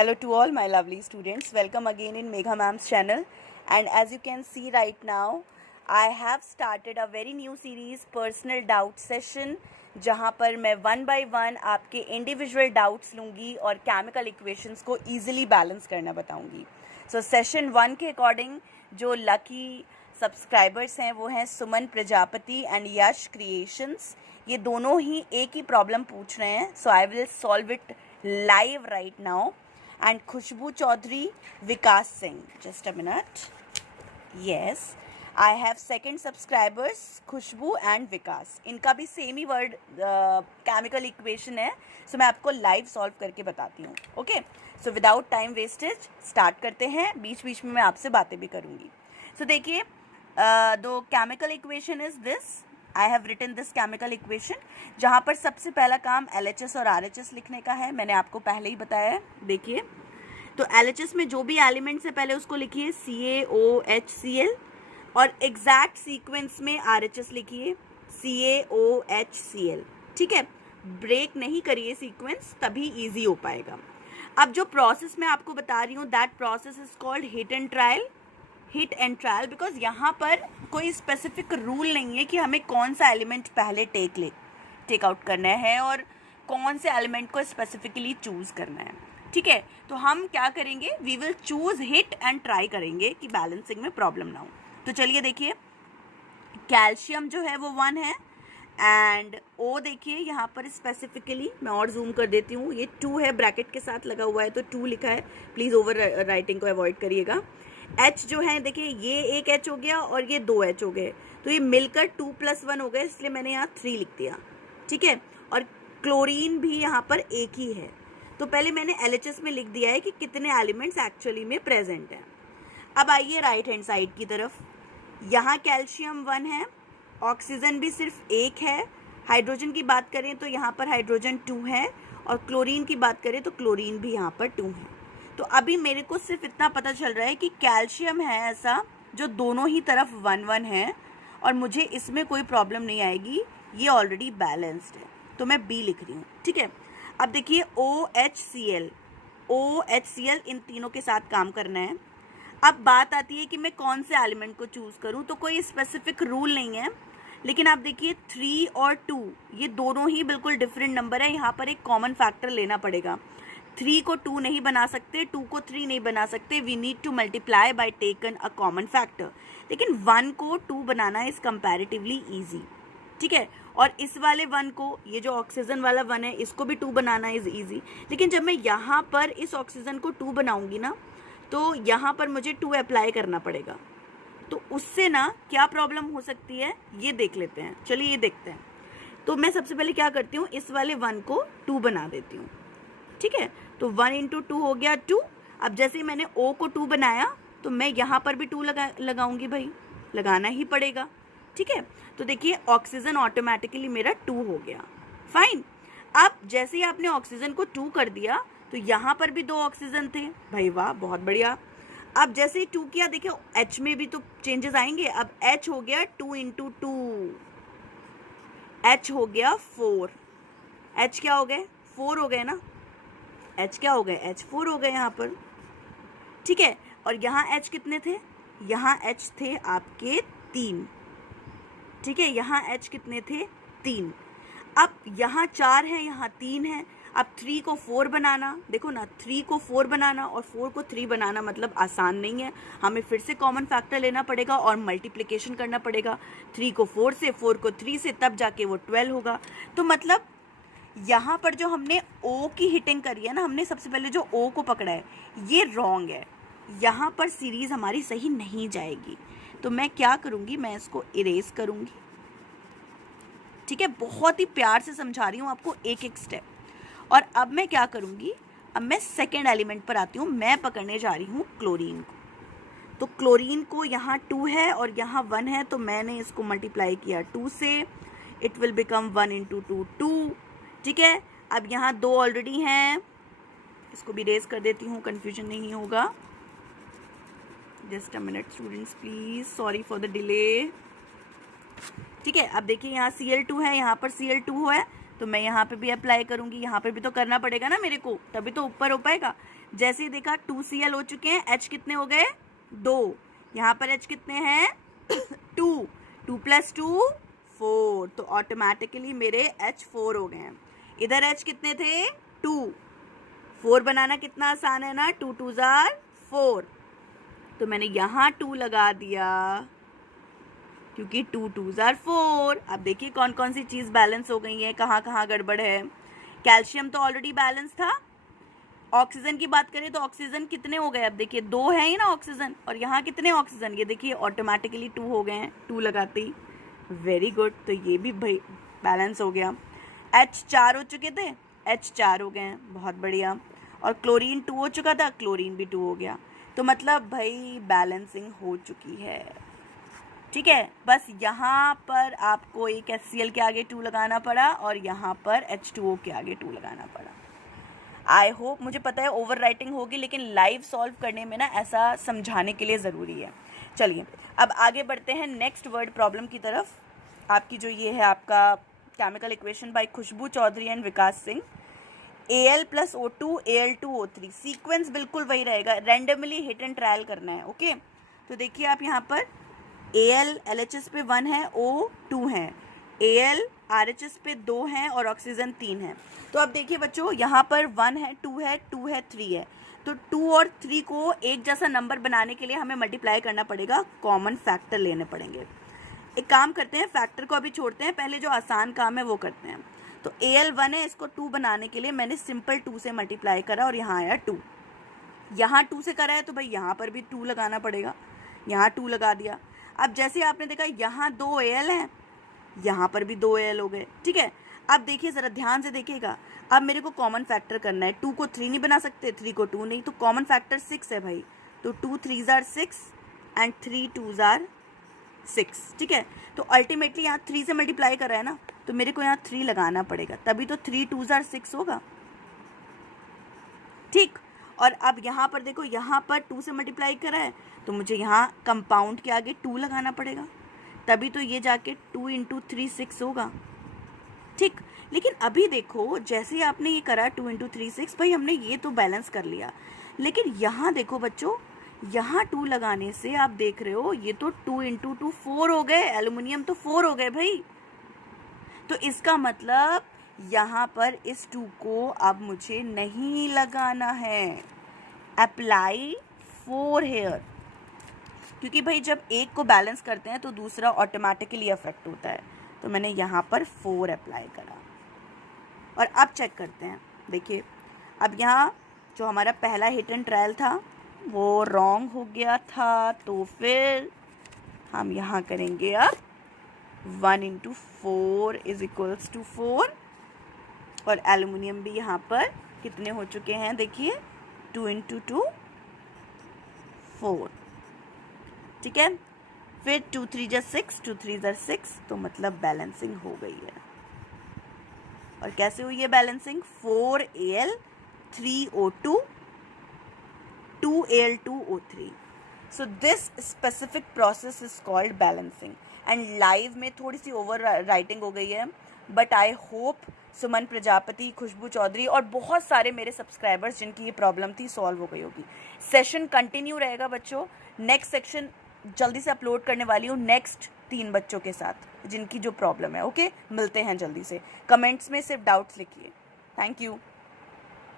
Hello to all my lovely students. Welcome again in Megha Ma'am's channel. And as you can see right now, I have started a very new series, Personal Doubt Session, जहाँ पर मैं one by one आपके individual doubts लूँगी और chemical equations को easily balance करना बताऊँगी. सो session 1 के अकॉर्डिंग जो लकी सब्सक्राइबर्स हैं वो हैं सुमन प्रजापति एंड यश क्रिएशंस. ये दोनों ही एक ही प्रॉब्लम पूछ रहे हैं. So I will solve it live right now. And Khushbu Chaudhary, Vikas Singh. Just a minute. Yes, I have second subscribers Khushbu and Vikas. इनका भी सेम ही वर्ड केमिकल इक्वेशन है. सो मैं आपको लाइव सॉल्व करके बताती हूँ. Okay, so without time wastage start करते हैं. बीच बीच में मैं आपसे बातें भी करूँगी. सो देखिए, दो chemical equation is this. I have written this chemical equation, जहाँ पर सबसे पहला काम LHS और RHS लिखने का है. मैंने आपको पहले ही बताया है. देखिए, तो LHS में जो भी एलिमेंट्स है पहले उसको लिखिए CaOHCl और एग्जैक्ट सीक्वेंस में RHS लिखिए CaOHCl. ठीक है, ब्रेक नहीं करिए सीक्वेंस, तभी इजी हो पाएगा. अब जो प्रोसेस मैं आपको बता रही हूँ, that process is called hit and trial. Hit and trial because यहाँ पर कोई स्पेसिफिक रूल नहीं है कि हमें कौन सा एलिमेंट पहले टेक आउट करना है और कौन से एलिमेंट को स्पेसिफिकली चूज़ करना है. ठीक है, तो हम क्या करेंगे, we will choose hit and try करेंगे कि बैलेंसिंग में प्रॉब्लम ना हो. तो चलिए देखिए, कैल्शियम जो है वो 1 है एंड O देखिए यहाँ पर स्पेसिफिकली मैं और जूम कर देती हूँ. ये 2 है, ब्रैकेट के साथ लगा हुआ है तो 2 लिखा है. प्लीज़ ओवर राइटिंग को अवॉइड करिएगा. H जो है देखिए, ये एक H हो गया और ये 2 H हो गए, तो ये मिलकर 2 + 1 हो गए, इसलिए मैंने यहाँ 3 लिख दिया. ठीक है, और क्लोरीन भी यहाँ पर एक ही है. तो पहले मैंने LHS में लिख दिया है कि कितने एलिमेंट्स एक्चुअली में प्रेजेंट हैं. अब आइए राइट हैंड साइड की तरफ. यहाँ कैल्शियम 1 है, ऑक्सीजन भी सिर्फ 1 है. हाइड्रोजन की बात करें तो यहाँ पर हाइड्रोजन 2 है और क्लोरीन की बात करें तो क्लोरीन भी यहाँ पर 2 है. तो अभी मेरे को सिर्फ इतना पता चल रहा है कि कैल्शियम है ऐसा जो दोनों ही तरफ 1 है और मुझे इसमें कोई प्रॉब्लम नहीं आएगी, ये ऑलरेडी बैलेंस्ड है, तो मैं B लिख रही हूँ. ठीक है, अब देखिए OHCl इन तीनों के साथ काम करना है. अब बात आती है कि मैं कौन से एलिमेंट को चूज़ करूँ. तो कोई स्पेसिफिक रूल नहीं है, लेकिन आप देखिए 3 और 2 ये दोनों ही बिल्कुल डिफरेंट नंबर है. यहाँ पर एक कॉमन फैक्टर लेना पड़ेगा. 3 को 2 नहीं बना सकते, 2 को 3 नहीं बना सकते. We need to multiply by taken a common factor. लेकिन 1 को 2 बनाना इज कंपैरेटिवली ईजी. ठीक है, और इस वाले 1 को, ये जो ऑक्सीजन वाला 1 है, इसको भी 2 बनाना इज ईजी. लेकिन जब मैं यहाँ पर इस ऑक्सीजन को 2 बनाऊंगी ना, तो यहाँ पर मुझे 2 अप्लाई करना पड़ेगा. तो उससे ना क्या प्रॉब्लम हो सकती है ये देख लेते हैं. चलिए ये देखते हैं. तो मैं सबसे पहले क्या करती हूँ, इस वाले 1 को 2 बना देती हूँ. ठीक है, तो 1 × 2 हो गया 2. अब जैसे ही मैंने O को 2 बनाया तो मैं यहाँ पर भी 2 लगाऊंगी. भाई लगाना ही पड़ेगा. ठीक है, तो देखिए ऑक्सीजन ऑटोमेटिकली मेरा 2 हो गया. फाइन. अब जैसे ही आपने ऑक्सीजन को 2 कर दिया तो यहाँ पर भी 2 ऑक्सीजन थे. भाई वाह, बहुत बढ़िया. अब जैसे ही 2 किया, देखिए H में भी तो चेंजेस आएंगे. अब H हो गया 2 × 2, H हो गया 4. H क्या हो गए, 4 हो गए ना. H क्या हो गए, H4 हो गए यहाँ पर. ठीक है, और यहाँ H कितने थे, यहाँ H थे आपके 3. ठीक है, यहाँ H कितने थे, 3. अब यहाँ 4 है, यहाँ 3 है. अब 3 को 4 बनाना, देखो ना, 3 को 4 बनाना और 4 को 3 बनाना मतलब आसान नहीं है. हमें फिर से कॉमन फैक्टर लेना पड़ेगा और मल्टीप्लिकेशन करना पड़ेगा. 3 को 4 से, 4 को 3 से, तब जाके वो 12 होगा. तो मतलब यहाँ पर जो हमने O की हिटिंग करी है ना, हमने सबसे पहले जो O को पकड़ा है, ये रॉन्ग है. यहाँ पर सीरीज हमारी सही नहीं जाएगी. तो मैं क्या करूँगी, मैं इसको इरेज करूँगी. ठीक है, बहुत ही प्यार से समझा रही हूँ आपको एक एक स्टेप. और अब मैं क्या करूँगी, अब मैं सेकेंड एलिमेंट पर आती हूँ. मैं पकड़ने जा रही हूँ क्लोरीन को. तो क्लोरीन को यहाँ 2 है और यहाँ 1 है, तो मैंने इसको मल्टीप्लाई किया 2 से. It will become 1 × 2 2. ठीक है, अब यहाँ 2 ऑलरेडी हैं, इसको भी रेज कर देती हूँ, कन्फ्यूजन नहीं होगा. Just a minute students please, sorry for the delay. ठीक है, अब देखिए यहाँ Cl2 है, यहाँ पर Cl2 है, तो मैं यहाँ पे भी अप्लाई करूँगी. यहाँ पे भी तो करना पड़ेगा ना मेरे को, तभी तो ऊपर हो पाएगा. जैसे ही देखा 2Cl हो चुके हैं, H कितने हो गए 2, यहाँ पर H कितने हैं 2, 2 + 2 4, तो ऑटोमेटिकली मेरे H4 हो गए हैं। इधर H कितने थे 2, 4 बनाना कितना आसान है ना, 2 2 जार 4, तो मैंने यहाँ 2 लगा दिया क्योंकि 2 2 जार 4। अब देखिए कौन कौन सी चीज़ बैलेंस हो गई है, कहाँ कहाँ गड़बड़ है। कैल्शियम तो ऑलरेडी बैलेंस था। ऑक्सीजन की बात करें तो ऑक्सीजन कितने हो गए, अब देखिए 2 है ही ना ऑक्सीजन, और यहाँ कितने ऑक्सीजन, ये देखिए ऑटोमेटिकली 2 हो गए हैं, 2 लगाते ही। वेरी गुड, तो ये भी भाई बैलेंस हो गया। H 4 हो चुके थे, H 4 हो गए हैं, बहुत बढ़िया। और क्लोरीन 2 हो चुका था, क्लोरीन भी 2 हो गया। तो मतलब भाई बैलेंसिंग हो चुकी है। ठीक है, बस यहाँ पर आपको एक HCl के आगे 2 लगाना पड़ा और यहाँ पर H2O के आगे 2 लगाना पड़ा। आई होप, मुझे पता है ओवर राइटिंग होगी, लेकिन लाइव सॉल्व करने में ना ऐसा समझाने के लिए ज़रूरी है। चलिए अब आगे बढ़ते हैं नेक्स्ट वर्ड प्रॉब्लम की तरफ। आपकी जो ये है आपका chemical equation by Khushboo Chaudhary and Vikas Singh, Al + O2 Al2O3, sequence बिल्कुल वही रहेगा, रैंडमली हिट एंड ट्रायल करना है। ओके, तो देखिए आप यहाँ पर Al LHS पे 1 है, O 2 है, Al RHS पे 2 हैं और ऑक्सीजन 3 है। तो अब देखिए बच्चों, यहाँ पर 1 है, 2 है, 2 है, 3 है, तो 2 और 3 को एक जैसा नंबर बनाने के लिए हमें मल्टीप्लाई करना पड़ेगा, कॉमन फैक्टर लेने पड़ेंगे। एक काम करते हैं, फैक्टर को अभी छोड़ते हैं, पहले जो आसान काम है वो करते हैं। तो Al 1 है, इसको 2 बनाने के लिए मैंने सिंपल 2 से मल्टीप्लाई करा और यहाँ आया 2। यहाँ 2 से करा है तो भाई यहाँ पर भी 2 लगाना पड़ेगा, यहाँ 2 लगा दिया। अब जैसे आपने देखा यहाँ 2 Al हैं, यहाँ पर भी 2 Al हो गए। ठीक है, अब देखिए ज़रा ध्यान से देखिएगा, अब मेरे को कॉमन फैक्टर करना है। 2 को 3 नहीं बना सकते, 3 को 2 नहीं, तो कॉमन फैक्टर 6 है भाई, तो 2 3 जार 6 एंड 3 2 जार 6। ठीक है, तो अल्टीमेटली यहाँ 3 से मल्टीप्लाई कर रहा है ना, तो मेरे को यहाँ 3 लगाना पड़ेगा, तभी तो 3 2 जार 6 होगा। ठीक, और अब यहाँ पर देखो, यहाँ पर 2 से मल्टीप्लाई करा है तो मुझे यहाँ कंपाउंड के आगे 2 लगाना पड़ेगा, तभी तो ये जाके 2 × 3 6 होगा। ठीक, लेकिन अभी देखो जैसे ही आपने ये करा 2 × 3 6, भाई हमने ये तो बैलेंस कर लिया, लेकिन यहाँ देखो बच्चों, यहाँ 2 लगाने से आप देख रहे हो ये तो 2 × 2 4 हो गए, एल्युमिनियम तो 4 हो गए भाई। तो इसका मतलब यहाँ पर इस 2 को अब मुझे नहीं लगाना है, अप्लाई 4 हेयर, क्योंकि भाई जब एक को बैलेंस करते हैं तो दूसरा ऑटोमेटिकली अफेक्ट होता है। तो मैंने यहाँ पर 4 अप्लाई करा और अब चेक करते हैं। देखिए अब यहाँ जो हमारा पहला हिट एंड ट्रायल था वो रॉन्ग हो गया था, तो फिर हम यहाँ करेंगे अब 1 × 4 = 4, और एल्युमिनियम भी यहाँ पर कितने हो चुके हैं, देखिए 2 × 2 4। ठीक है, फिर 2 3 जार 6, 2 3 जार 6, तो मतलब बैलेंसिंग हो गई है। और कैसे हुई है balancing, 4 Al 3 O2 2 Al2O3। So this specific process is called balancing. And live में थोड़ी सी ओवर राइटिंग हो गई है, बट आई होप सुमन प्रजापति, खुशबू चौधरी और बहुत सारे मेरे सब्सक्राइबर्स जिनकी ये प्रॉब्लम थी सॉल्व हो गई होगी। सेशन कंटिन्यू रहेगा बच्चों, नेक्स्ट सेक्शन जल्दी से अपलोड करने वाली हूँ नेक्स्ट 3 बच्चों के साथ जिनकी जो प्रॉब्लम है। ओके, मिलते हैं जल्दी से, कमेंट्स में सिर्फ डाउट्स लिखिए। Thank you.